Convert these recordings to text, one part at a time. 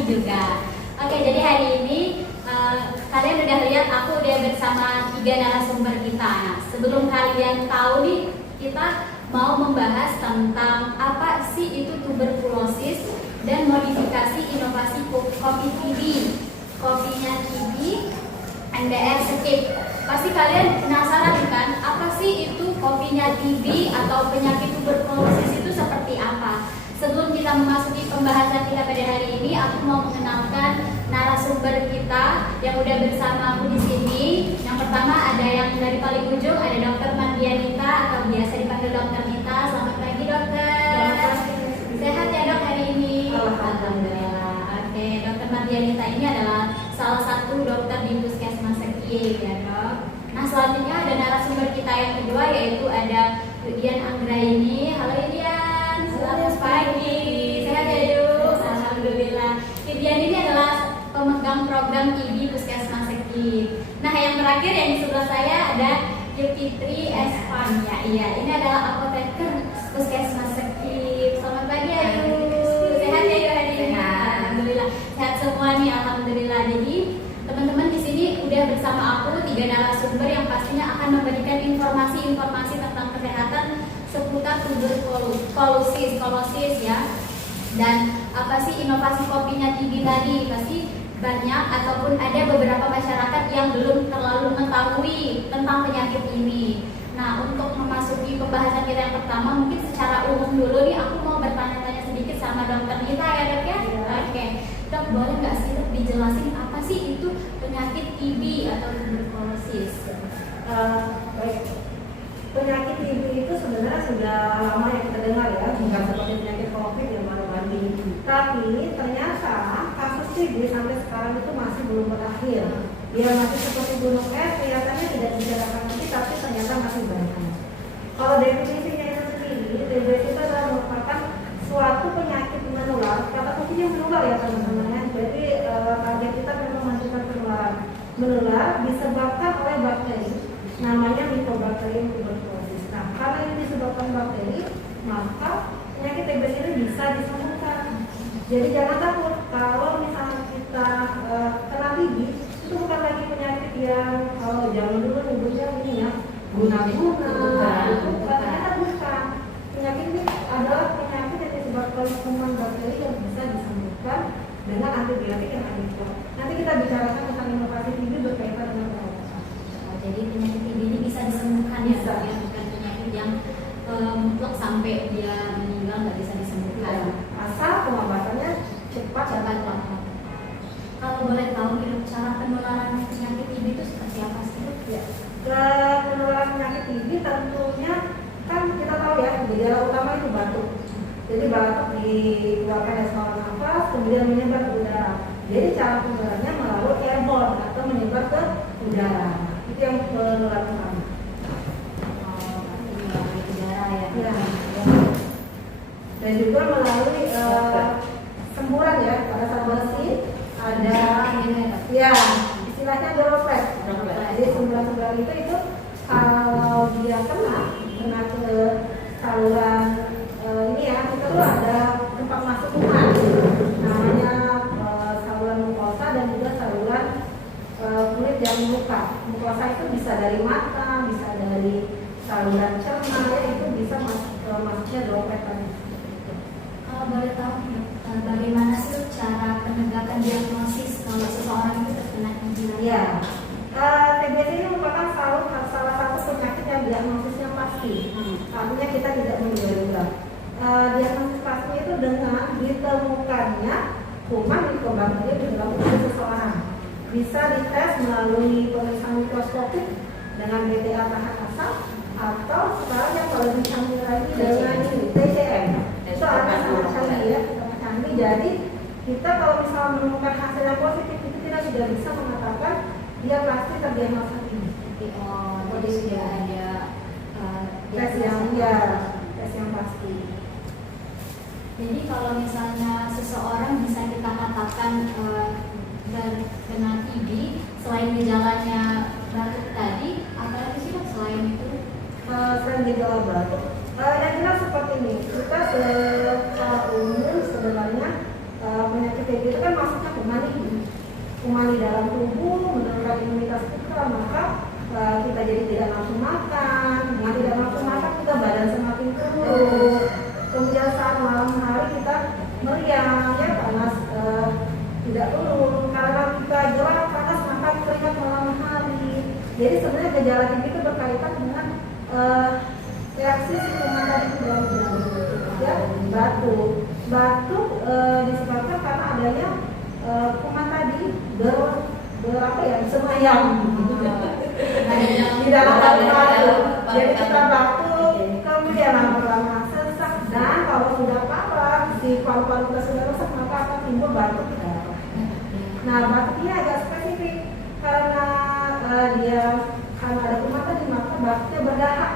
hati juga. Oke, jadi hari ini kalian udah lihat aku udah bersama 3 narasumber kita. Nah, sebelum kalian tahu nih, kita mau membahas tentang apa sih itu tuberkulosis dan modifikasi inovasi kopi TB. Kopinya TB, NBR Skip. Pasti kalian penasaran kan, apa sih itu kopinya TB atau penyakit tuberkulosis itu seperti apa? Sebelum kita memasuki pembahasan kita pada hari ini, aku mau mengenalkan narasumber kita yang udah bersama aku di sini. Yang pertama ada yang dari paling ujung, ada Dr. Mardianita atau biasa dipanggil Dr. Nita. Selamat pagi dokter. Sehat ya dok hari ini? Alhamdulillah. Oke, Dr. Mardianita ini adalah salah satu dokter di Puskesmas Sekie ya dok. Nah selanjutnya ada narasumber kita yang kedua yaitu ada Yudian Anggraini. Halo Yudian, selamat pagi. Sehat ya Yud? Alhamdulillah. Yudian ini adalah pemegang program TB Puskesmas Sekie. Nah yang terakhir yang di sebelah saya ada Yufitri Espan ya. Iya, ini adalah apoteker Puskesmas Sekie. Selamat pagi ya Yud. Sehat ya Yud hari ini? Alhamdulillah. Sehat semua nih, alhamdulillah. Jadi teman-teman di sini udah bersama aku 3 narasumber yang pastinya akan memberikan informasi-informasi tentang kesehatan seputar tuberkulosis ya. Dan apa sih inovasi kopinya TB tadi? Pasti banyak ataupun ada beberapa masyarakat yang belum terlalu mengetahui tentang penyakit ini. Nah, untuk memasuki pembahasan kita yang pertama, mungkin secara umum dulu nih aku mau bertanya-tanya sedikit sama dokter Nita ya dok ya? Oke. Dok, boleh nggak sih dok dijelasin apa sih itu penyakit TB atau tuberkulosis? Baik. Penyakit TB itu sebenarnya sudah lama yang kita dengar ya, bukan seperti penyakit COVID yang baru-baru ini. Tapi ternyata kasus TB sampai sekarang itu masih belum berakhir. Dia masih seperti gunung es, kelihatannya tidak dibicarakan lagi, tapi ternyata masih banyak. Kalau definisinya itu sendiri, TB itu adalah merupakan suatu penyakit menular. Kata kuncinya menular ya teman-teman ya. Jadi target kita memang menentukan penularan. Menular disebabkan oleh bakteri, namanya Mycobacterium tuberculosis. Nah, karena ini disebabkan bakteri, maka penyakit TB ini bisa disembuhkan. Jadi jangan takut kalau misalnya kita kena TB, itu bukan lagi penyakit yang kalau zaman dulu nyebutnya ini ya guna-guna. Ternyata bukan. Penyakit ini adalah penyakit yang disebabkan kuman bakteri yang bisa disembuhkan dengan antibiotik yang ada. Nanti kita bicarakan tentang inovasi TB berkaitan dengan perawatan. Jadi penyakit TB ini bisa disembuhkan ya, bukan penyakit yang mutlak sampai dia meninggal nggak bisa disembuhkan. Ya, asal pengobatannya cepat. Kalau boleh tahu cara penularan penyakit TB itu seperti apa sih? Ya. Penularan penyakit TB tentunya kan kita tahu ya gejala utama itu batuk. Jadi batuk dikeluarkan dari saluran nafas kemudian menyebar ke udara. Jadi cara penularannya melalui airborne atau menyebar ke udara. Itu yang penularan utama. Melalui udara ya. Ya. Dan juga melalui semburan ya pada saat bersih ada ya istilahnya droplet. Jadi semburan-semburan itu kalau dia kena ke saluran ini ya itu tuh ada tempat masuk kuman namanya saluran mukosa dan juga saluran kulit yang muka. Mukosa itu bisa dari mata, bisa dari saluran cerna ya, itu bisa masuknya droplet tadi. Kalau boleh tahu bagaimana sih cara penegakan diagnosis kalau seseorang itu terkena TB? Ya, TBC ini merupakan salah satu penyakit yang diagnosisnya pasti. Artinya kita tidak menduga-duga. Diagnosis pasti itu dengan ditemukannya kuman Mycobacterium di dalam tubuh seseorang. Bisa dites melalui pemeriksaan mikroskopik dengan BTA tahan asap atau sekarang yang kalau dicampur lagi dengan TCM. Itu ada sangat canggih ya, sangat canggih. Jadi kita kalau misalnya menemukan hasil yang positif itu kita sudah bisa mengatakan dia pasti terdiagnosa ini. Jadi sudah ada tes yang pasti. Jadi kalau misalnya seseorang bisa kita katakan terkena TB, selain gejalanya batuk tadi, apalagi sih dok selain itu? Selain gejala batuk, yang jelas seperti ini. Kita secara umum sebenarnya penyakit TB itu kan masuk aman di dalam tubuh, menurunkan imunitas kita, maka kita jadi tidak nafsu makan. Dengan tidak nafsu makan kita badan semakin kurus. Kemudian saat malam hari kita meriang, ya panas tidak turun karena kita gerak panas maka keringat malam hari. Jadi sebenarnya gejala TB itu berkaitan dengan reaksi si kuman tadi di dalam tubuh. Ya, batuk disebabkan karena adanya kuman tadi berapa ya, semayam di dalam paru-paru. Jadi kita batuk, kemudian lama-lama sesak, dan kalau sudah parah si paru-paru kita sudah rusak maka akan timbul batuk. Nah, batuknya agak spesifik karena karena ada kuman tadi maka batuknya berdahak.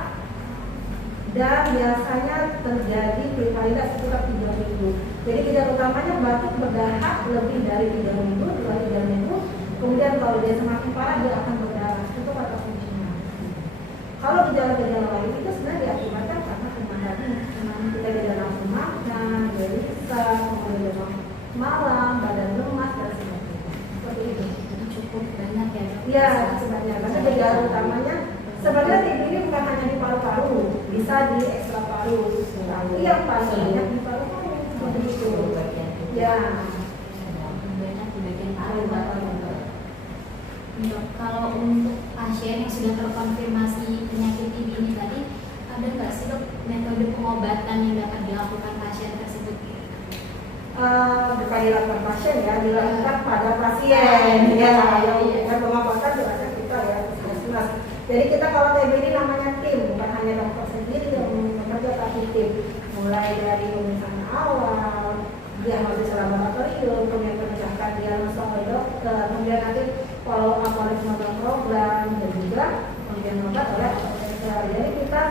Dan biasanya terjadi paling tidak sekitar 3 minggu. Jadi gejala utamanya batuk berdahak lebih dari 3 minggu, 2-3 minggu. Kemudian kalau dia semakin parah dia akan berdarah. Itu kata kuncinya. Kalau gejala-gejala lain itu sebenarnya diakibatkan karena kuman tadi. Kita tidak nafsu makan, gelisah, kemudian demam malam, badan lemas dan sebagainya. Seperti itu. Cukup banyak ya. Iya, sebenarnya. Karena gejala utamanya sebenarnya TB ini bukan hanya di paru-paru, bisa di ekstra paru. Tapi yang paling banyak di paru-paru seperti itu. Ya. Banyak di bagian paru-paru. Kalau untuk pasien yang sudah terkonfirmasi penyakit TB ini tadi, ada nggak sih dok metode pengobatan yang dapat dilakukan pasien tersebut? Bukan dilakukan pasien ya, dilakukan pada pasien. Ya, yang pengobatan biasanya kita ya, jelas. Jadi kita kalau TB ini namanya tim, bukan hanya dokter sendiri yang bekerja, tapi tim. Mulai dari pemeriksaan awal, diagnosis laboratorium, kemudian pengecekan diagnosis oleh dokter, kemudian nanti follow up oleh pengobatan program, dan juga kemudian obat oleh dokter. Jadi kita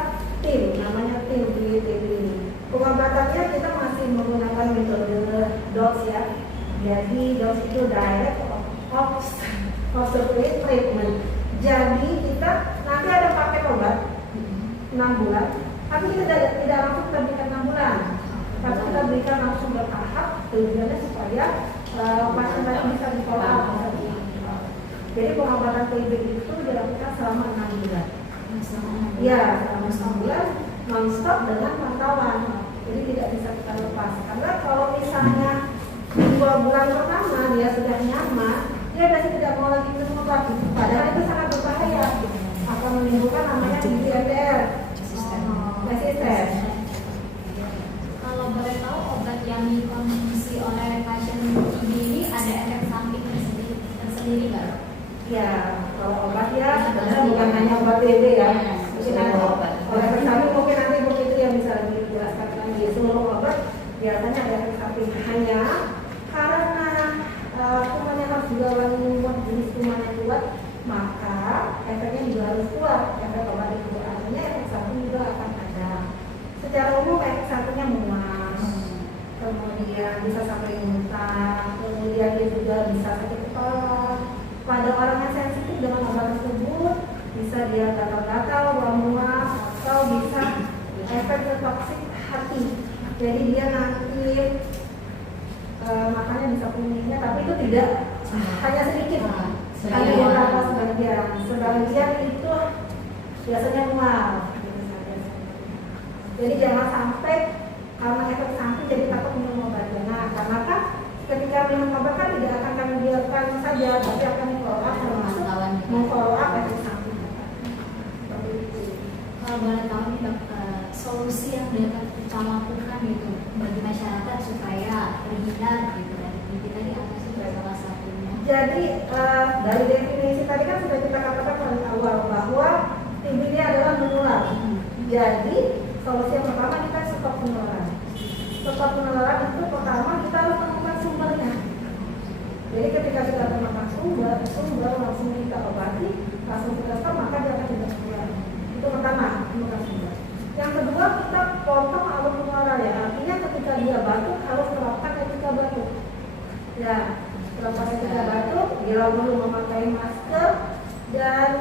tim, namanya tim di TB ini. Pengobatannya kita masih menggunakan metode dose ya. Jadi dose itu direct observation treatment. Jadi kita nanti ada paket obat 6 bulan, tapi kita tidak langsung kita berikan 6 bulan. Tapi kita berikan langsung bertahap, tujuannya supaya pasien tadi bisa di-follow up. Jadi pengobatan TB itu dilakukan selama 6 bulan. Ya, selama 6 bulan non-stop dengan pantauan. Jadi tidak bisa kita lepas. Karena kalau misalnya 2 bulan pertama dia sudah nyaman, dia pasti tidak mau lagi minum obat. Padahal itu sangat berbahaya, akan menimbulkan namanya DDR, resisten. Kalau boleh tahu obat yang dikonsumsi oleh pasien TB ini ada efek samping tersendiri nggak? Ya, kalau obat ya sebenarnya bukan hanya obat TB ya. Mungkin nanti kalau efek samping mungkin nanti begitu yang bisa lebih dijelaskan lagi. Seluruh obat biasanya ada efek samping, hanya karena kumannya harus dilawan membuat jenis kuman yang kuat, maka efeknya juga harus kuat. Efek obat itu artinya efek samping juga akan ada. Secara umum efek sampingnya mual, kemudian bisa sampai muntah, kemudian dia juga bisa sakit kepala. Pada orang yang sensitif dengan obat tersebut bisa dia gatal-gatal, mual, atau bisa efek toksik hati. Jadi dia nanti makanya bisa punyanya, tapi itu tidak hanya sedikit, hanya beberapa sebagian itu biasanya mual. Jadi jangan sampai karena efek samping jadi takut minum obatnya. Nah, karena kan ketika minum obat kan tidak akan kami biarkan saja, tapi akan follow up, termasuk memfollow up efek samping. Seperti itu. Kalau boleh tahu nih dok, solusi yang dapat kita lakukan gitu bagi masyarakat supaya terhindar gitu dari TB tadi apa sih salah satunya? Jadi dari definisi tadi kan sudah kita katakan paling awal bahwa TB ini adalah menular. Jadi solusi yang pertama kita stop penularan. Stop penularan itu pertama kita harus menemukan sumbernya. Jadi ketika kita menemukan sumber langsung kita obati, langsung kita stop, maka dia akan tidak menular. Itu pertama, menemukan sumber. Yang kedua kita potong alur penularan ya. Artinya ketika dia batuk harus terapkan etika batuk. Ya, terapkan etika batuk, dia perlu memakai masker dan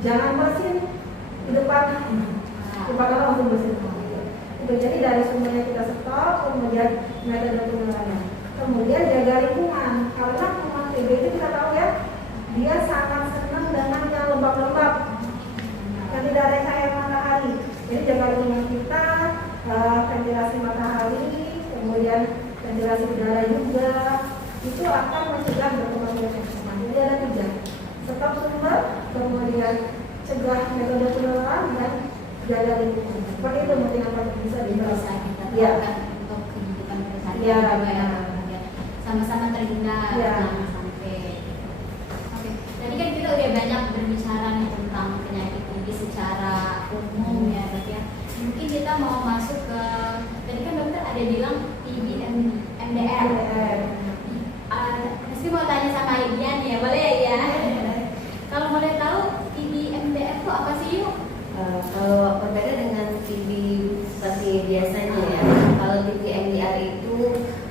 jangan bersin di depan orang langsung bersin. Itu jadi dari sumbernya kita stop, kemudian metode penularannya. Kemudian dia jaga lingkungan, karena kuman TB itu kita tahu ya, dia sangat senang dengan yang lembab-lembab yang tidak ada cahaya matahari. Jadi jaga lingkungan kita, ventilasi matahari, kemudian ventilasi udara juga, itu akan mencegah berkembangnya kuman. Jadi ada 3, stop sumber, kemudian cegah metode penularan, dan jaga lingkungan. Seperti itu mungkin apa bisa dibahas. Kita terapkan untuk kehidupan Iya, ya, sama-sama terhindar jangan sampai. Oke, tadi kan kita udah banyak berbicara nih tentang penyakit TB secara umum ya, berarti ya. Mungkin kita mau masuk ke, tadi kan dokter ada bilang TB MDR. Pasti mau tanya sama Ian ya, boleh ya? Kalau boleh tahu TB MDR itu apa sih yuk? Kalau berbeda dengan TB seperti biasanya ya, kalau TB MDR itu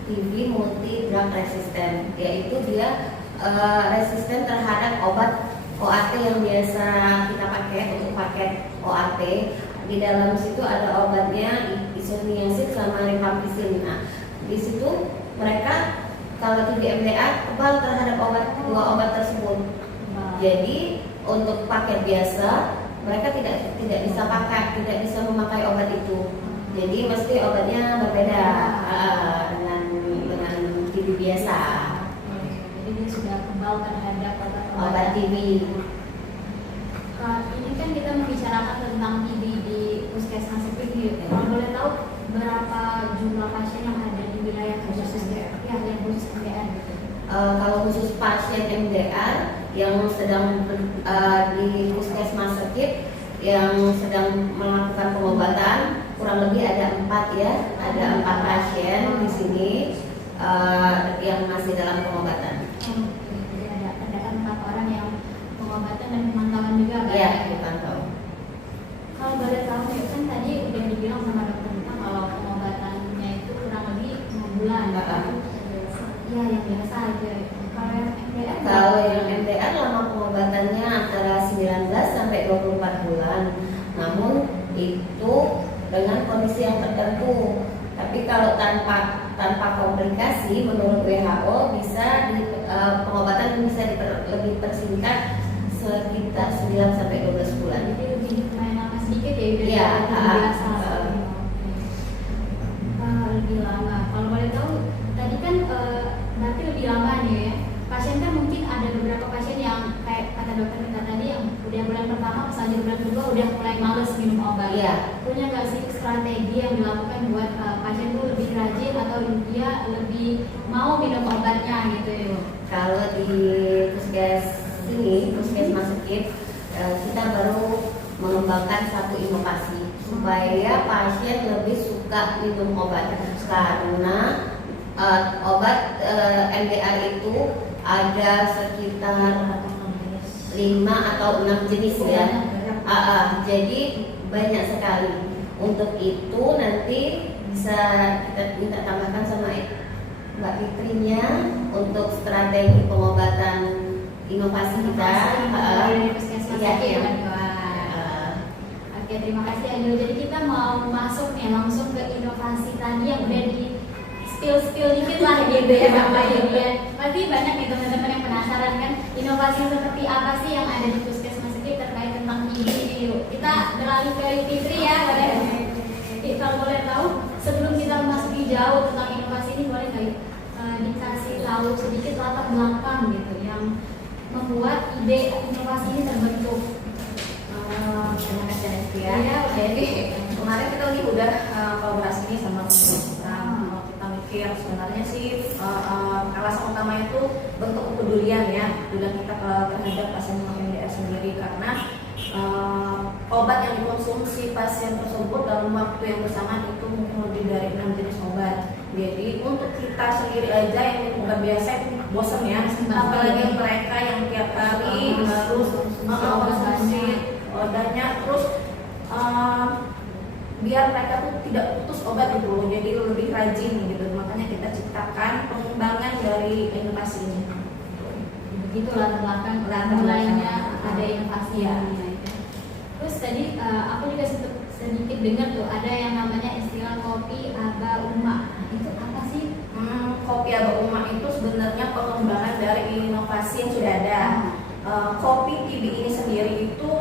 TB multi drug resistant, yaitu dia resisten terhadap obat OAT yang biasa kita pakai untuk paket OAT. Di dalam situ ada obatnya isoniazid sama rifampicin. Nah, di situ mereka kalau TB MDR kebal terhadap dua obat tersebut. Jadi untuk paket biasa mereka tidak bisa memakai obat itu. Jadi mesti obatnya berbeda dengan TB biasa. Jadi dia sudah kebal terhadap Obat TB. Ini kan kita membicarakan tentang TB di puskesmas itu. Kalau boleh tahu berapa jumlah pasien yang ada di wilayah khusus MDR? Ya, yang khusus MDR gitu. Kalau khusus pasien MDR yang sedang di puskesmas sakit yang sedang melakukan pengobatan kurang lebih ada 4 ya, ada 4 pasien di sini yang masih dalam pengobatan. Jadi ada 4 orang yang pengobatan dan pemantauan juga kan? Iya, dipantau. Kalau boleh tahu ya kan tadi udah dibilang sama dokter kita kalau pengobatannya itu kurang lebih 6 bulan. Ya yang biasa aja. Kalau yang MDR lama pengobatannya antara 19 sampai 24 bulan. Namun itu dengan kondisi yang tertentu. Tapi kalau tanpa komplikasi menurut WHO bisa pengobatan bisa lebih persingkat sekitar 9 sampai 12 bulan. Jadi lebih main lama sedikit ya, Iya, biasa. Lebih lama. Kalau boleh tahu tadi kan berarti lebih lama nih ya. Pasien kan mungkin ada beberapa pasien yang kayak kata dokter kita tadi yang udah bulan pertama misalnya bulan kedua udah mulai males minum obat. Iya. Punya nggak sih strategi yang dilakukan buat pasien itu lebih rajin atau dia lebih mau minum obatnya gitu ya? Kalau di puskesmas sakit kita baru mengembangkan satu inovasi supaya pasien lebih suka minum obat karena obat MDR itu ada sekitar 5 atau 6 jenis ya. Jadi banyak sekali. Untuk itu nanti bisa kita minta tambahkan sama Mbak Fitrinya untuk strategi pengobatan inovasi kita. Oke, terima kasih Agil. Jadi kita mau masuk nih langsung ke inovasi tadi yang udah di spill dikit lah gitu ya sama Yudian. Pasti banyak nih teman-teman yang penasaran kan inovasi seperti apa sih yang ada di puskesmas ini terkait tentang ini. Yuk kita beralih ke Fitri ya, boleh? Kalau boleh tahu sebelum kita masuki jauh tentang inovasi ini boleh nggak dikasih tahu sedikit latar belakang gitu yang membuat ide inovasi ini terbentuk? Terima kasih Reski ya. Iya, Jadi kemarin kita udah kolaborasi nih sama pemerintah. Kita mikir sebenarnya sih alasan utamanya itu bentuk kepedulian ya, kepedulian kita terhadap pasien MDR sendiri karena obat yang dikonsumsi pasien tersebut dalam waktu yang bersamaan itu mungkin lebih dari 6 jenis obat. Jadi untuk kita sendiri aja yang bukan biasa itu bosan ya, apalagi mereka yang tiap hari harus konsumsi obatnya terus biar mereka tuh tidak putus obat gitu loh, jadi lebih rajin gitu. Makanya kita ciptakan pengembangan dari inovasi ini. Begitu latar belakang mulainya ada inovasi ya. Terus tadi aku juga sedikit dengar tuh ada yang namanya istilah kopi aba uma. Itu apa sih? Kopi aba uma itu sebetulnya inovasi yang sudah ada. Kopi TB ini sendiri itu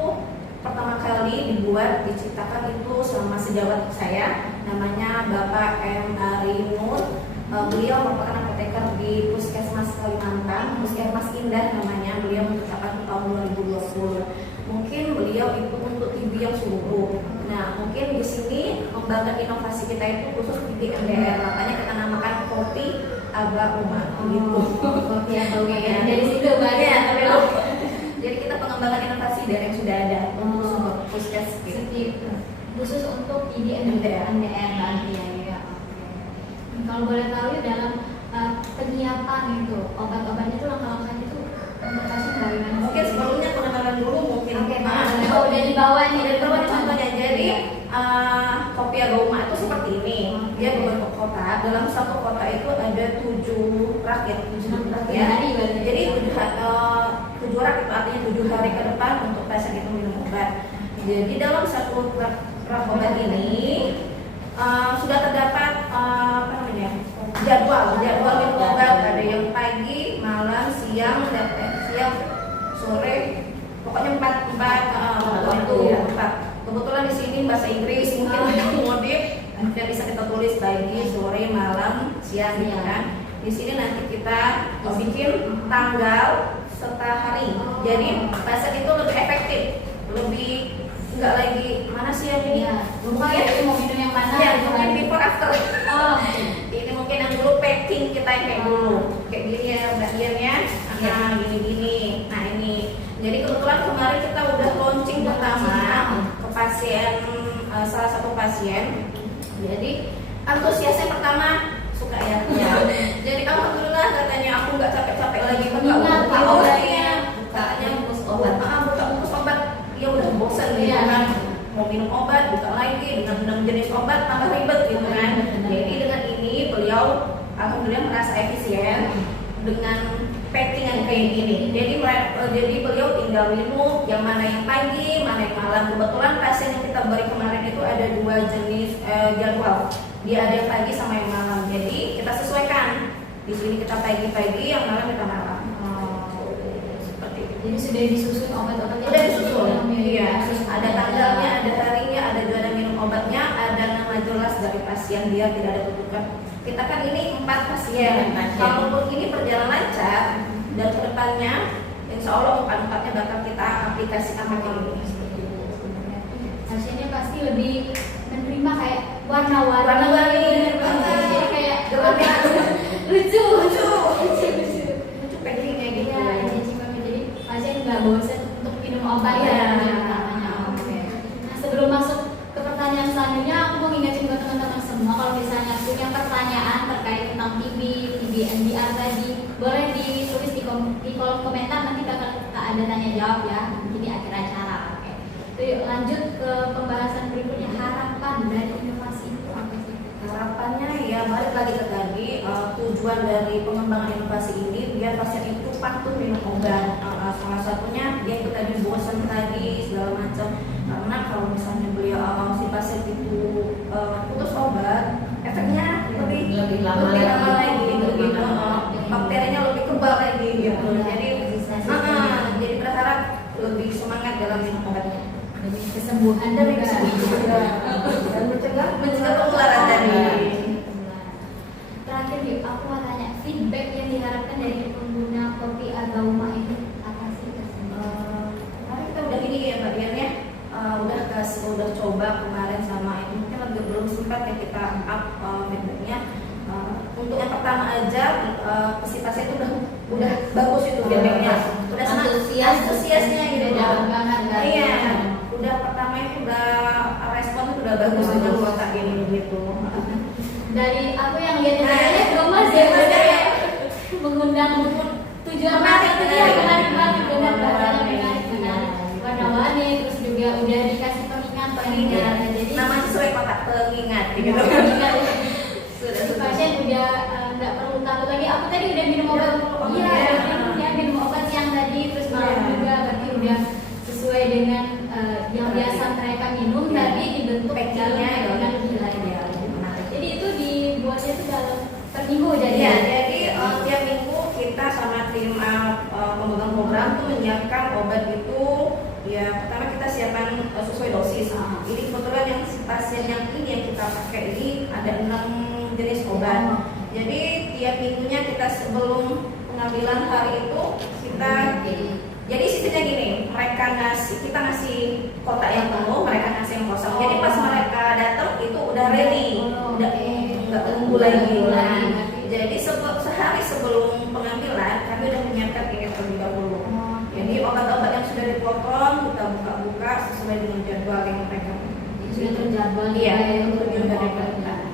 pertama kali dibuat, diciptakan itu sama sejawat saya, namanya Bapak M. Ari Nur. Beliau merupakan apoteker di Puskesmas Kalimantan, Puskesmas Indah namanya. Beliau menetapkan tahun 2020. Mungkin beliau itu untuk TB yang subuh. Nah, mungkin di sini membangun inovasi kita itu khusus TB MDR. Makanya kita namakan kopi Aba Uma gitu. Kopi atau ya dari situ banyak. Ya, jadi kita pengembangan inovasi dari yang sudah ada untuk puskes gitu. Khusus untuk TB MDR nanti ya. Kalau boleh tahu ya, dalam penyiapan itu obat-obatnya itu langkah-langkahnya itu untuk pasien bagaimana? Mungkin sebelumnya pengenalan dulu mungkin. Oke, oh dari bawah nih, dari bawah contohnya. Jadi kopi Agauma itu seperti ini. Dia berbentuk kotak. Dalam satu kotak itu ada 7 rak ya, 7 rak ya. Jadi 7 rak itu artinya 7 hari ke depan untuk pasien itu minum obat. Jadi dalam satu rak obat ini sudah terdapat jadwal minum obat. Ada yang pagi, malam, siang, sore, pokoknya 4 waktu ya, 4. Kebetulan di sini bahasa Inggris mungkin tidak modif, tidak bisa kita tulis pagi, sore, malam, siang gitu kan. Di sini nanti kita bikin tanggal serta hari. Jadi pasien itu lebih efektif, lebih nggak lagi mana sih yang ini? Lupa ya, mau minum yang mana? Ya, mungkin before after. Oh, ini mungkin yang dulu packing kita yang kayak dulu, kayak gini ya Mbak Dian ya. Nah, gini-gini. Nah ini, jadi kebetulan kemarin kita udah launching pertama ke pasien, salah satu pasien. Jadi antusiasnya pertama suka ya. Jadi alhamdulillah katanya aku nggak capek-capek lagi buka obatnya. Katanya buka bungkus obat. Ya udah bosan gitu kan, mau minum obat buka lagi dengan jenis obat tambah ribet gitu kan. Jadi dengan ini beliau alhamdulillah merasa efisien dengan packing yang kayak gini. Jadi beliau tinggal minum yang mana yang pagi, mana yang malam. Kebetulan pasien yang kita beri kemarin itu ada 2 jenis jadwal. Dia ada yang pagi sama yang malam. Jadi kita sesuaikan. Di sini kita pagi, yang malam kita malam. jadi sudah disusun obat-obatnya. Udah disusun. Iya. Ada tanggalnya, ada harinya, ada jadwal minum obatnya, ada nama jelas dari pasien, dia tidak ada tutupan. Kita kan ini 4 pasien. Kalaupun ini berjalan lancar dan kedepannya, insya Allah 4-4-nya bakal kita aplikasikan pakai ini. Pasiennya pasti lebih menerima kayak warna-warni. Warna-warni. Jadi kayak lucu Packing kayak gitu. Jadi pasien nggak bosan untuk minum obat ya. Nah, sebelum masuk ke pertanyaan selanjutnya, aku mau ngingetin buat teman-teman semua, kalau misalnya punya pertanyaan terkait tentang TB MDR tadi, boleh ditulis di kolom komentar, nanti bakal ada tanya jawab ya, nanti di akhir acara. Oke. Yuk lanjut ke pembahasan berikutnya, harapan dari inovasi itu apa sih? Harapannya ya balik lagi ke tadi, tujuan dari pengembangan inovasi ini biar pasien itu patuh minum obat. Salah satunya dia itu tadi bosan tadi segala macam, karena kalau misalnya beliau si pasien itu putus obat, efeknya lebih lama lagi gitu, bakterinya lebih kebal lagi gitu. Jadi berharap lebih semangat dalam minum obatnya, Demi kesembuhan dan juga. mencegah penularan tadi. Terakhir yuk, aku mau tanya, feedback yang diharapkan dari pengguna kopi Agauma itu apa sih? Kemarin kita udah gini ya Mbak Dian ya, udah coba kemarin sama ini, mungkin lagi belum sempat ya kita up feedbacknya. Untuk yang pertama aja, pasien itu udah bagus itu feedbacknya, udah antusiasnya gitu. Iya, udah pertama itu udah respon itu udah bagus itu kotak ini gitu. Dari aku yang lihat gemas ya, mengundang tujuan menarik banget, benar bahasanya menarik, warna-warni, terus juga udah dikasih pengingat. Jadi nama sesuai kotak pengingat gitu. Si pasien udah nggak perlu takut lagi. Aku tadi udah minum obat, minum obat siang tadi, terus malam juga, berarti udah sesuai dengan yang biasa mereka minum. Tadi dibentuk packingnya dengan lebih lagi. Jadi itu dibuatnya itu dalam per minggu jadi. Jadi tiap minggu kita sama tim pemegang program tuh menyiapkan obat itu ya, pertama kita siapkan sesuai dosis. Ini kebetulan yang pasien yang ini yang kita pakai ini ada 6 jenis obat. Jadi tiap minggunya kita sebelum pengambilan hari itu kita jadi sistemnya gini, kita ngasih kotak yang penuh, mereka ngasih yang kosong. Jadi pas mereka datang itu udah ready, udah nggak tunggu lagi. Jadi sehari sebelum pengambilan kami udah menyiapkan ini terlebih dahulu. Jadi obat-obat yang sudah dipotong kita buka-buka sesuai dengan jadwal yang mereka. Sudah terjadwal Iya, untuk untuk obat.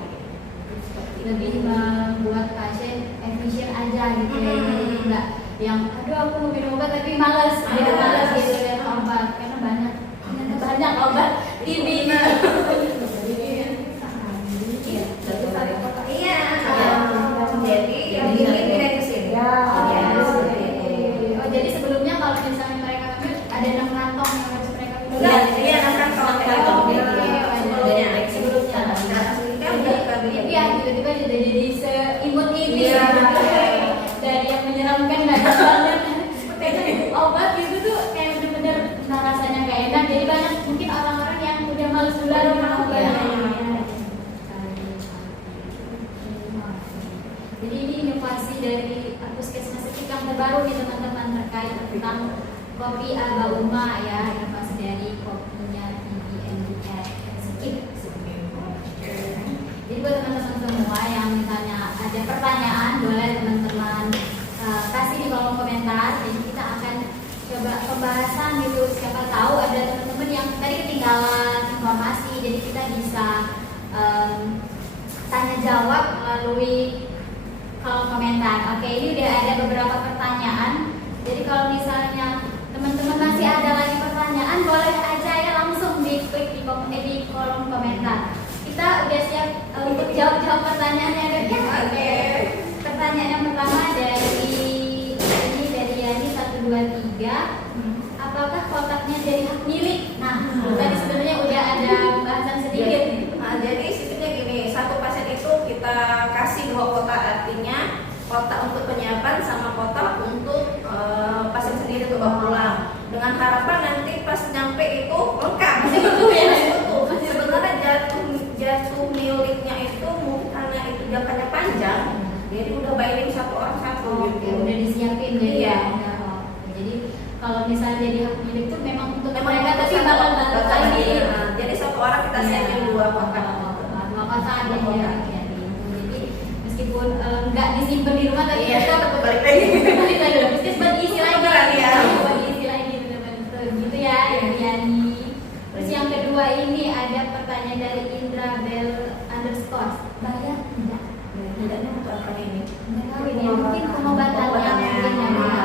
Lebih membuat pasien efisien aja gitu ya. Jadi enggak yang aduh aku mau minum obat tapi malas gitu ya obat karena banyak obat TB ini. Iya. Jadi yang ini tidak ke sini. Oh jadi sebelumnya kalau misalnya mereka ambil ada 6 kantong yang harus mereka ambil. Enggak, jadi ada kantong Jadi ya tiba-tiba jadi seimut ini dari yang menyeramkan nggak ada banget. Obat itu tuh kayak bener-bener rasanya nggak enak. Jadi banyak mungkin orang-orang yang udah males duluan minum obatnya. Jadi ini inovasi dari Puskesmas Sekip yang terbaru nih teman-teman terkait tentang kopi Aba Uma ya, inovasi dari kopinya TBMDR Sekip. Jadi buat teman-teman semua yang misalnya ada pertanyaan boleh teman-teman kasih di kolom komentar. Jadi kita akan coba pembahasan gitu. Siapa tahu ada teman-teman yang tadi ketinggalan informasi, jadi kita bisa tanya jawab melalui kolom komentar. Oke, ini udah ada beberapa pertanyaan. Jadi kalau misalnya teman-teman masih ada lagi pertanyaan, boleh aja ya langsung diklik di kolom komentar. Kita udah siap untuk jawab pertanyaannya ya. Oke. Pertanyaan yang pertama dari Yani 123. Apakah kotaknya dari hak milik? Nah, tadi sebenarnya udah ada pembahasan sedikit. Nah, jadi sistemnya gini, satu pasien itu kita kasih 2 kotak, artinya kotak untuk penyiapan sama kotak untuk pasien sendiri untuk bawa pulang. Dengan harapan nanti pas nyampe itu lengkap. Masih utuh ya? Masih utuh. Sebenarnya jatuh miliknya itu karena itu jangkanya panjang, jadi udah bayarin satu orang satu. Gitu. Udah disiapin jadi Iya. ya. Jadi kalau misalnya jadi hak milik itu memang untuk mereka untuk tapi satu bakal kotak balik lagi. lagi. Nah, jadi satu orang kita siapin 2 kotak. 2 kotak ada ya. Jadi meskipun nggak disimpan di rumah tapi Iya, tetap balik lagi. balik lagi. Mesti buat isi lagi. Tukeran, ya. Buat isi lagi benar-benar gitu ya Yani. Terus yang kedua ini ada pertanyaan dari Indra Bell _ bayar tidak? Tidaknya untuk apa ini? Nggak tahu ini mungkin pengobatannya mungkin ya.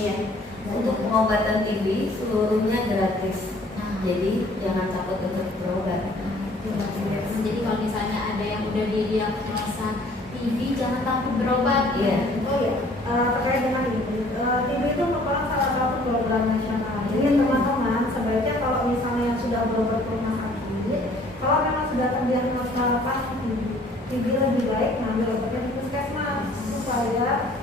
Iya. Untuk pengobatan TB seluruhnya gratis. Jadi jangan takut untuk berobat. Jadi kalau misalnya ada yang udah didiagnosa TB jangan takut berobat. Iya. Oh iya, terkait dengan ini, TB itu merupakan salah satu program nasional. Jadi teman-teman sebaiknya kalau misalnya yang sudah berobat ke rumah sakit, kalau memang sudah terdiagnosa TB lebih baik ngambil obatnya di puskesmas supaya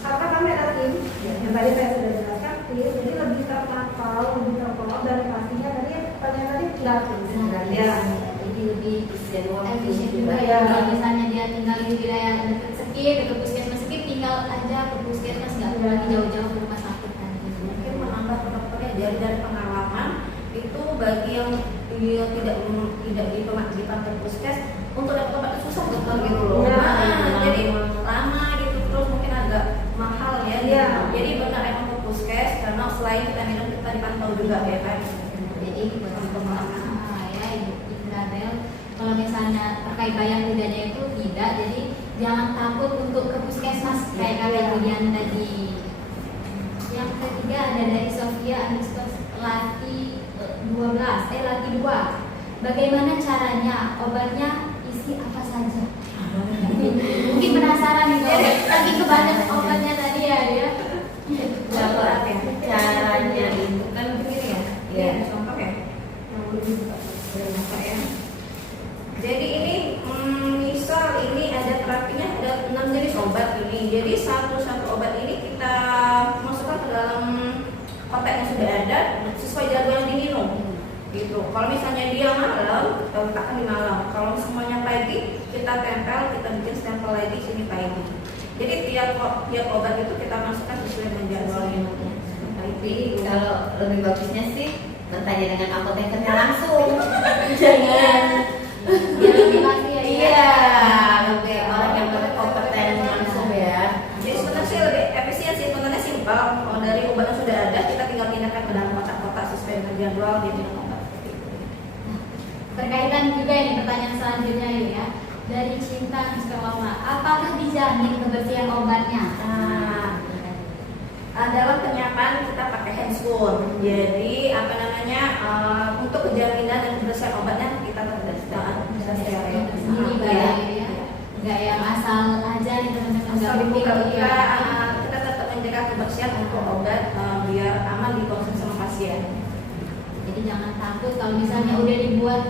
karena kami ada tim yang tadi saya sudah jelaskan tim, jadi lebih terpantau, lebih terpantau dan pastinya tadi pertanyaan tadi gratis. Ya. Jadi lebih Efisien juga ya. Kalau misalnya dia tinggal di wilayah dekat Sekip, dekat puskesmas Sekip, tinggal aja ke puskesmas, nggak perlu lagi jauh-jauh ke rumah sakit kan. Mungkin menambah dokternya dari pengalaman itu bagi yang tidak di pantai puskes untuk dapat obat susah dokter gitu loh. Jadi lama gitu, terus mungkin agak mahal ya. Iya. Jadi benar emang ke puskes karena selain kita minum kita dipantau juga ya kan. Jadi buat teman-teman ya Ibu Bel, kalau misalnya terkait bayar tidaknya itu tidak, jadi jangan takut untuk ke puskesmas kayak kata Ibu Dian tadi. Yang ketiga ada dari Sofia Lati 2. Bagaimana caranya? Obatnya isi apa saja? Mungkin penasaran nih, lagi kebanyakan obatnya tadi ya dia. Caranya itu kan begini ya. Iya, contoh ya. Contoh ya. Jadi ini misal ini ada terapinya ada 6 jenis obat ini. ini. Jadi satu obat ini kita masukkan ke dalam kotak yang sudah ada sesuai jadwal yang diminum. Gitu. Kalau misalnya dia malam, kita letakkan di malam. Kalau semuanya pagi, kita tempel, kita bikin stempel lagi sini pagi. Jadi tiap obat itu kita masukkan sesuai dengan jadwal minumnya. Tapi kalau lebih bagusnya sih bertanya dengan apotekernya langsung. Jangan Biar lebih pasti ya. iya, lebih orang yang berkompeten langsung ya. Jadi sebenarnya sih lebih efisien sih, sebenarnya simpel. Kalau dari obat yang sudah ada, kita tinggal pindahkan ke dalam kotak-kotak sesuai dengan jadwal dia minum obat. Berkaitan juga ini pertanyaan selanjutnya ini ya. Dari Cinta Mr. Laura, apakah dijamin kebersihan obatnya? Dalam penyiapan kita pakai handscoon. Jadi apa namanya untuk kejaminan dan kebersihan obatnya kita bisa steril. Sendiri ya. Nggak yang asal aja nih teman-teman. Asal Nggak dibuka penting, kita, ya. kita tetap menjaga kebersihan untuk obat biar aman dikonsumsi sama pasien. Jadi jangan takut kalau misalnya udah dibuat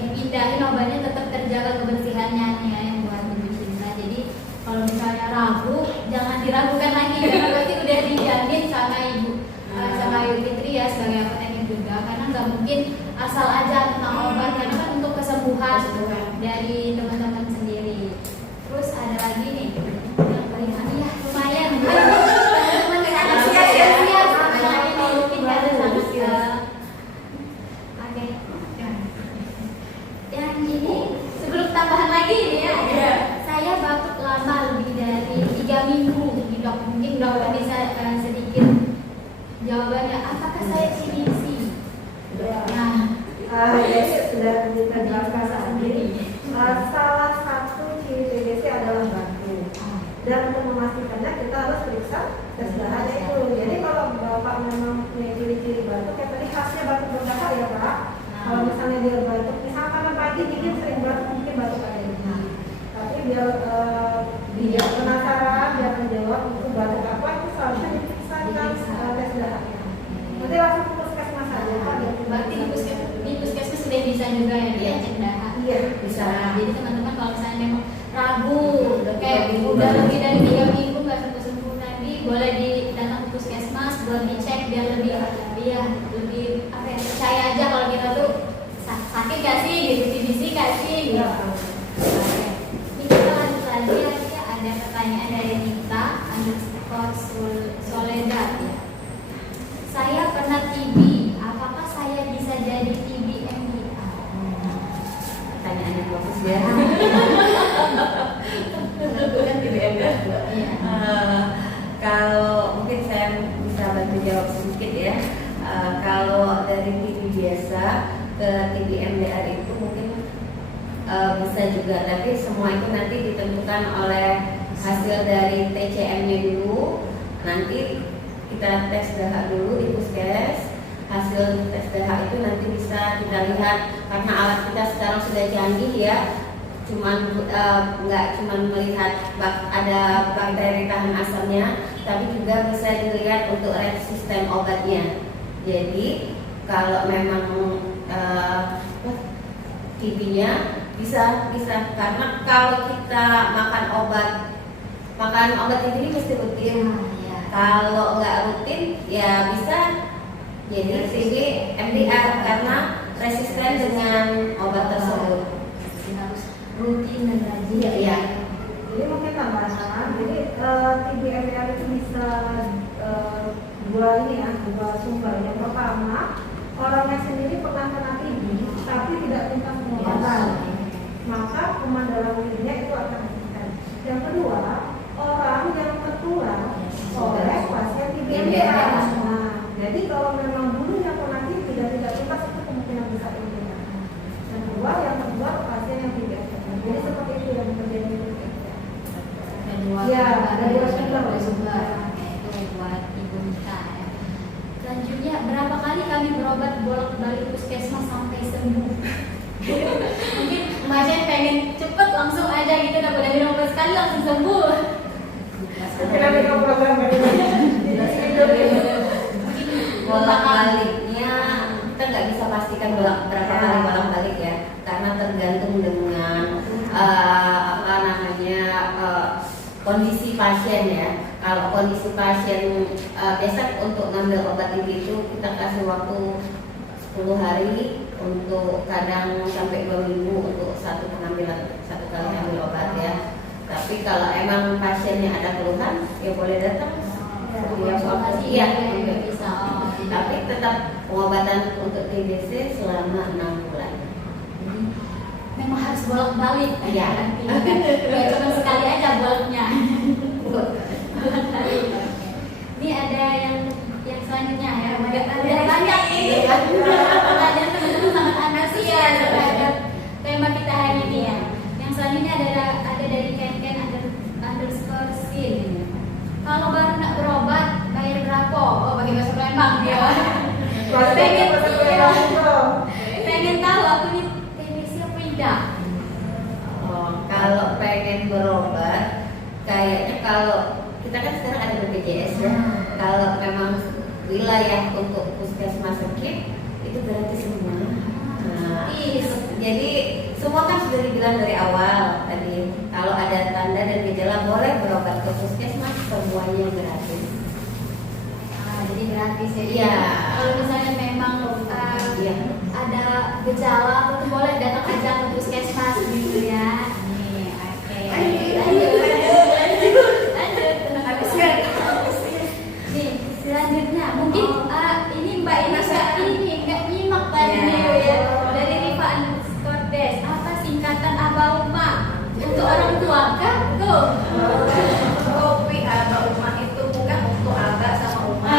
dipindahin obatnya tetap terjaga kebersihannya nih ya yang buat Ibu Cinta. Jadi kalau misalnya ragu jangan diragukan lagi karena berarti udah dijamin sama Ibu sama Ibu Fitri ya sebagai apoteker juga, karena nggak mungkin asal aja tentang obat karena kan untuk kesembuhan dari teman-teman sendiri. Terus ada lagi nih yang paling ya lumayan teman-teman sangat siap mungkin karena sangat oke. Yang ini sebelum tambahan lagi ini ya, saya batuk lama lebih dari 3 minggu nih dok. Mungkin dokter bisa sedikit jawabannya, apakah saya CBC? Nah, Jadi sudah kita jelaskan sendiri. Salah satu ciri TBC adalah batuk. Dan untuk memastikannya kita harus periksa tes dahaknya itu. Jadi kalau bapak memang punya ciri-ciri batuk, kayak tadi khasnya batuk berdahak ya pak. Kalau misalnya dia batuk, misalnya karena pagi dingin sering batuk, mungkin batuk alergi. Tapi biar dia penasaran, dia menjawab itu batuk apa, itu seharusnya diperiksa tes dahaknya. Nanti langsung ke puskesmas saja pak. berarti di puskesmas sudah bisa juga ya dia cek dahak. Iya Bisa. Jadi teman-teman kalau misalnya memang ragu kayak udah lebih dari 3 minggu nggak sembuh-sembuh tadi, boleh datang ke puskesmas buat dicek biar lebih lebih apa ya, percaya aja kalau kita tuh sakit gak sih gitu, TBC gak sih gitu. Oke. Ini kita lanjut lagi ya, ada pertanyaan dari Nita _Soledad ya. Saya pernah TB, apakah saya bisa jadi TB MDR? Pertanyaan yang bagus ya. Tentunya TBM juga. Iya. Kalau mungkin saya bisa bantu jawab sedikit ya. Kalau dari TB biasa ke TB MDR itu mungkin bisa juga, tapi semua itu nanti ditentukan oleh hasil dari TCM-nya dulu. Nanti kita tes dahak dulu di puskes. Hasil tes dahak itu nanti bisa kita lihat karena alat kita sekarang sudah canggih ya. Nggak cuman melihat ada bakteri tahan asamnya, tapi juga bisa dilihat untuk resisten obatnya. Jadi kalau memang TB-nya bisa karena kalau kita makan obat TB ini mesti rutin. Kalau nggak rutin ya bisa jadi TB MDR karena resisten dengan obat tersebut. Harus rutin dan rajin Iya. Jadi mungkin tambahan, jadi TB MDR itu bisa dua sumber. Yang pertama, orangnya sendiri pernah kena TB tapi tidak minta pengobatan, maka kuman dalam dirinya itu akan meningkat. Yang kedua, orang yang tertular oleh pasien TB MDR. Nah, jadi kalau memang dulunya pernah TB dan tidak tuntas, itu kemungkinan besar MDR. Yang kedua pasien yang TB MDR. Jadi seperti itu yang terjadi di TB MDR. Ada dua sumber. Itu buat Ibu Mita ya. Selanjutnya, berapa kali kami berobat bolak-balik puskesmas sampai sembuh? Mungkin Mbak pengen cepet langsung aja gitu, udah minum obat sekali langsung sembuh. Kita minum program Bolak-baliknya kita nggak bisa pastikan berapa kali bolak-balik ya, karena tergantung dengan kondisi pasien ya. Kalau kondisi pasien biasa untuk ngambil obat TB itu kita kasih waktu 10 hari, untuk kadang sampai 2 minggu untuk satu kali ambil obat ya. Tapi kalau emang pasiennya ada keluhan ya boleh datang. Iya, bisa. tapi tetap pengobatan untuk TBC selama 6 bulan. Memang harus bolak-balik. Iya. Nggak cuma sekali aja bolaknya. Ini ada yang selanjutnya ya. Ada banyak ini. Pertanyaan teman-teman sangat antusias terhadap tema kita hari ini ya. Yang selanjutnya ada dari Ken underscore sin. Kalau baru nak berobat bayar berapa? Oh, bagi bahasa Palembang ya. Pengen tahu aku nih TBC apa tidak? Oh, kalau pengen berobat, kayaknya kalau kita kan sekarang ada BPJS ya. Kalau memang wilayah untuk puskesmas sakit itu gratis semua. Nah, jadi semua kan sudah dibilang dari awal tadi. Kalau ada tanda dan gejala boleh berobat ke puskesmas, semuanya gratis. Jadi gratis ya. Iya. Kalau misalnya memang Iya. ada gejala itu boleh datang aja ke puskesmas gitu ya. Nih, oke. Lanjut. Nih, selanjutnya mungkin ini Mbak ini nggak nyimak tadi ya. Dari Riva Skordes, apa singkatan ABAUMA untuk orang tua kan? Tuh. Kopi aba uma itu bukan untuk aba sama uma.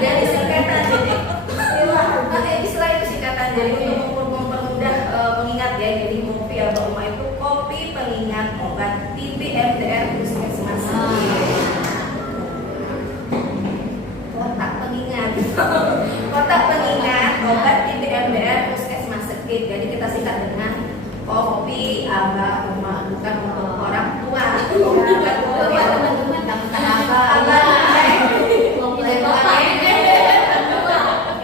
Jadi singkatan, jadi istilah itu singkatan, jadi untuk mempermudah mengingat ya. Jadi kopi aba uma itu kopi pengingat obat TB MDR puskesmas. Kotak pengingat, kotak pengingat obat TB MDR puskesmas sakit. Jadi kita singkat dengan kopi aba uma, bukan untuk orang tua. Bukan untuk Teman-teman Bukan apa? aba.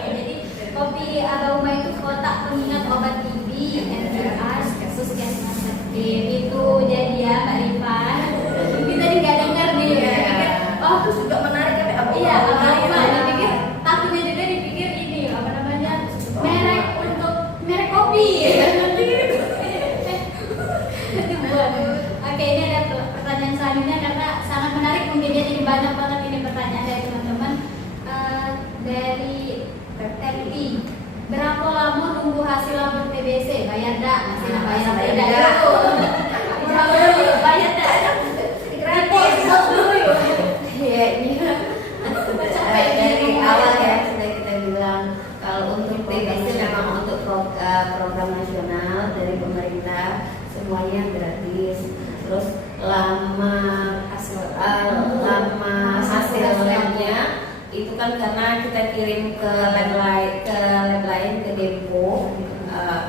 Jadi kopi ABAUMA itu kotak pengingat obat TB MDR puskesmas sakit. Itu jadi ya Mbak Riva. Kita nggak dengar nih. Oh, itu juga menarik tapi aba uma. Iya, ABAUMA dipikir takutnya juga dipikir ini apa namanya merek untuk merek kopi. Oke, ini ada pertanyaan selanjutnya karena sangat menarik, mungkin ya, jadi banyak banget ini pertanyaan dari teman-teman. Dari Teti, berapa lama nunggu hasil labor TBC? Bayar dak? Masih nak bayar Bayar dak? dak. Bayar dak? Gratis. Ya ini dari awal ya sudah kita bilang kalau untuk TBC memang untuk program nasional dari pemerintah semuanya gratis. Terus lama hasilnya itu kan karena kita kirim ke lab lain ke depo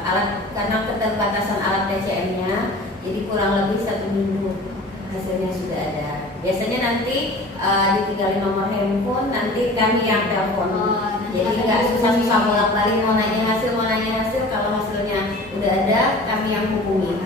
alat, karena keterbatasan alat TCM-nya, jadi kurang lebih 1 minggu hasilnya sudah ada. Biasanya nanti ditinggalin nomor handphone, nanti kami yang telepon. Jadi nggak susah-susah bolak-balik mau nanya hasil. Kalau hasilnya udah ada, kami yang hubungi.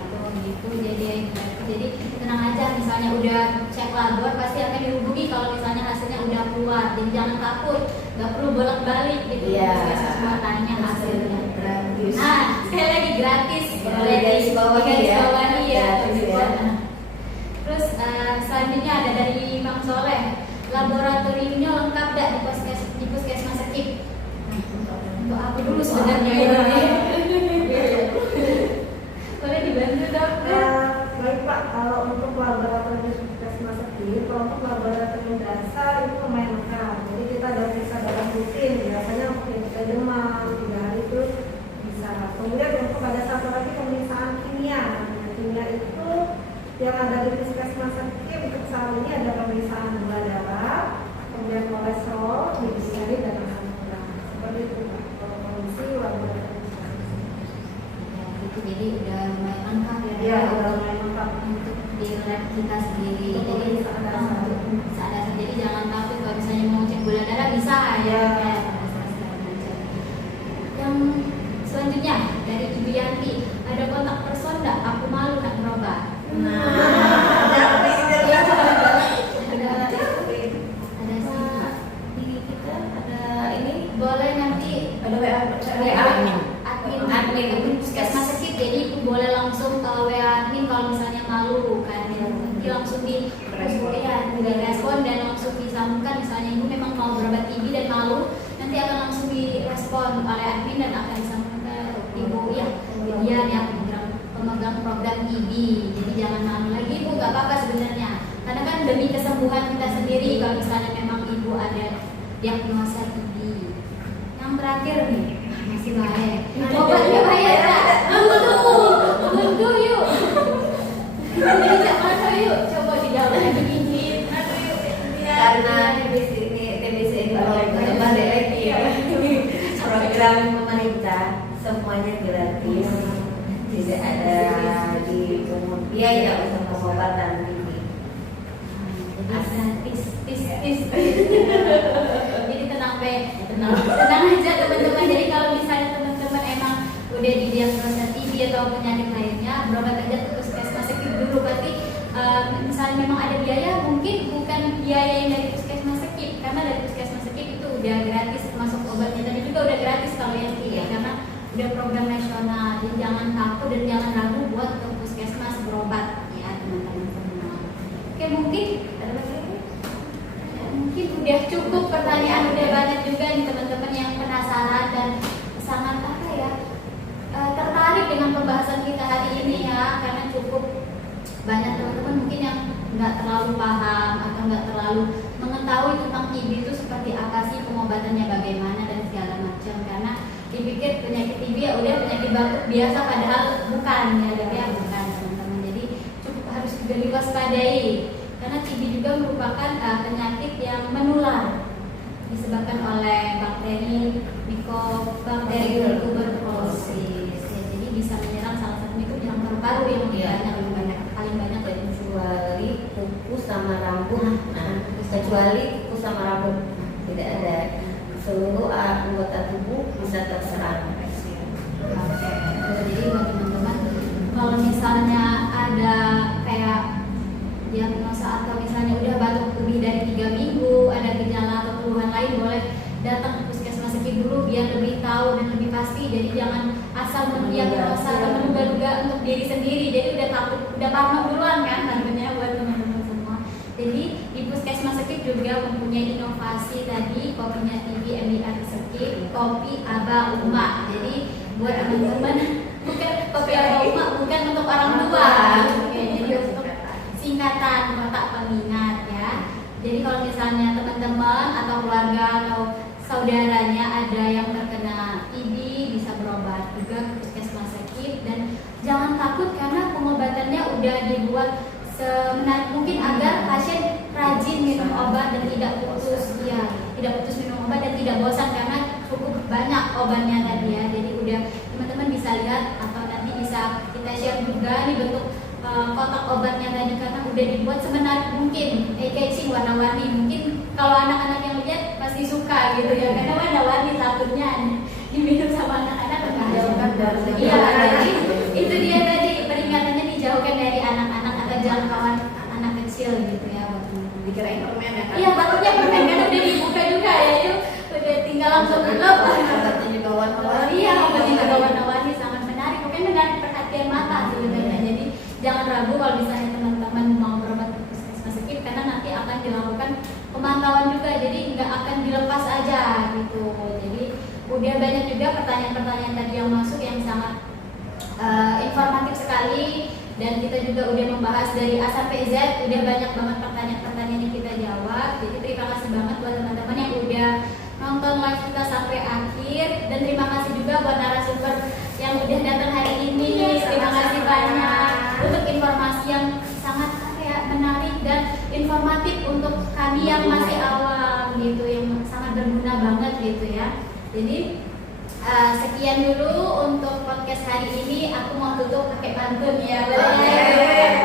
Jadi tenang aja, misalnya udah cek labor pasti akan dihubungi kalau misalnya hasilnya udah keluar. Jadi jangan takut, nggak perlu bolak-balik gitu. Iya. Semua tanya hasilnya. Gratis. Nah, sekali lagi gratis. Boleh garis bawahi ya. Gratis Ya. Terus selanjutnya ada dari Bang Soleh. Laboratoriumnya lengkap tidak di puskesmas sakit? Untuk aku dulu sebenarnya ini. Boleh dibantu dokter? Baik Pak, kalau untuk laboratorium puskesmas sakit, kalau untuk laboratorium dasar itu lumayan lengkap. Jadi kita ada periksa darah rutin, biasanya untuk yang kita demam 3 hari itu bisa. Kemudian untuk ada satu lagi pemeriksaan kimia. Nah, kimia itu yang ada di puskesmas sakit untuk saat ini ada pemeriksaan gula darah, kemudian kolesterol, triglycerid dan asam urat. Seperti itu Pak. Kalau kondisi laboratorium Itu jadi udah lumayan lengkap ya. ya udah lumayan lengkap. Untuk di lab kita sendiri. Untuk Jadi pemeriksaan dasar. jadi jangan takut kalau misalnya mau cek gula darah bisa ya. Yang selanjutnya dari Ibu Yanti, ada kontak person enggak? Aku malu nak berobat. Nah, lalu kan ya, nanti langsung direspon dan langsung disambungkan. Misalnya ibu memang mau berobat TB dan malu, nanti akan langsung direspon oleh admin dan akan disambungkan ke ibu ya kemudian ya pemegang program TB. Jadi jangan malu lagi ibu, gak apa-apa sebenarnya, karena kan demi kesembuhan kita sendiri kalau misalnya memang ibu ada diagnosa TB. Yang terakhir nih, masih bahaya. Obatnya bahaya tak? Buntu yuk. Jadi mana yuk? Coba dijawabnya begini. Karena TBC ini program pemerintah, semuanya gratis, tidak ada dipungut biaya untuk pengobatan ini. Gratis. Jadi tenang aja teman-teman. Jadi kalau misalnya teman-teman emang udah didiagnosa TB atau penyakit lainnya, berobat aja ke puskesmas sakit dulu. Berarti misalnya memang ada biaya, mungkin bukan biaya yang dari puskesmas sakit, karena dari puskesmas sakit itu udah gratis, termasuk obatnya tadi juga udah gratis kalau yang TB, karena udah program nasional. Jadi jangan takut dan jangan ragu buat ke puskesmas berobat ya teman-teman semua. Oke, mungkin ada lagi? Mungkin udah cukup pertanyaan, udah banyak juga nih teman-teman yang penasaran dan sangat tertarik dengan pembahasan kita hari ini ya, karena cukup banyak teman-teman mungkin yang nggak terlalu paham atau nggak terlalu mengetahui tentang TB itu seperti apa sih, pengobatannya bagaimana dan segala macam, karena dipikir penyakit TB ya udah penyakit batuk biasa, padahal bukan ya bukan teman-teman. Jadi cukup harus juga diwaspadai, karena TB juga merupakan penyakit yang menular disebabkan oleh bakteri Mycobacterium tuberculosis. Ya, jadi bisa menyerang salah satunya itu yang paru-paru yang paling banyak kecuali kuku sama rambut. Kecuali kuku sama rambut tidak ada, seluruh anggota tubuh bisa terserang. Jadi buat teman-teman, kalau misalnya ada kayak diagnosa atau misalnya udah batuk lebih dari 3 minggu, ada gejala atau keluhan lain, boleh datang ke puskesmas sakit dulu biar lebih tahu dan lebih pasti. Jadi jangan asal mendiagnosa atau menduga-duga untuk diri sendiri. Jadi udah takut, udah parno duluan kan tentunya buat teman-teman semua. Jadi di puskesmas sakit juga mempunyai inovasi tadi, kopinya TB MDR Sakit, kopi Aba Uma. Jadi buat teman-teman, bukan kopi Aba Uma bukan untuk orang tua. Oke, jadi untuk singkatan kotak pengingat ya. Jadi kalau misalnya teman-teman atau keluarga atau saudaranya ada yang terkena TB, bisa berobat juga ke puskesmas sakit, dan jangan takut karena pengobatannya udah dibuat semenarik mungkin agar pasien rajin minum obat dan tidak putus minum obat dan tidak bosan, karena cukup banyak obatnya tadi ya. Jadi udah teman-teman bisa lihat atau nanti bisa kita share juga nih bentuk kotak obatnya tadi, karena udah dibuat semenarik mungkin, catching warna-warni. Mungkin kalau anak-anak yang lihat pasti suka gitu ya, karena warna-warni takutnya diminum sama anak-anak Dijauhkan dari iya, jadi itu dia tadi peringatannya, dijauhkan dari anak-anak atau jangkauan anak kecil gitu ya buat teman-teman. Dikirain permen ya kan? Iya, takutnya permen kan udah dibuka juga ya, yuk udah tinggal langsung gelap. Obatnya juga warna-warni. Iya, obatnya juga warna-warni, sangat menarik, mungkin menarik perhatian mata sebenarnya. Jadi jangan ragu kalau misalnya teman-teman mau berobat ke puskesmas sakit, karena nanti akan dilakukan pemantauan juga, jadi nggak akan dilepas aja gitu. Jadi udah banyak juga pertanyaan-pertanyaan tadi yang masuk yang sangat informatif sekali, dan kita juga udah membahas dari A sampai Z, udah banyak banget pertanyaan-pertanyaan yang kita jawab. Jadi terima kasih banget buat teman-teman yang udah nonton live kita sampai akhir, dan terima kasih juga buat narasumber yang udah datang hari ini. Terima kasih banyak untuk informasi yang sangat menarik dan informatif untuk kami yang masih awam gitu, yang sangat berguna banget gitu ya. Jadi sekian dulu untuk podcast hari ini. Aku mau tutup pakai pantun ya, boleh?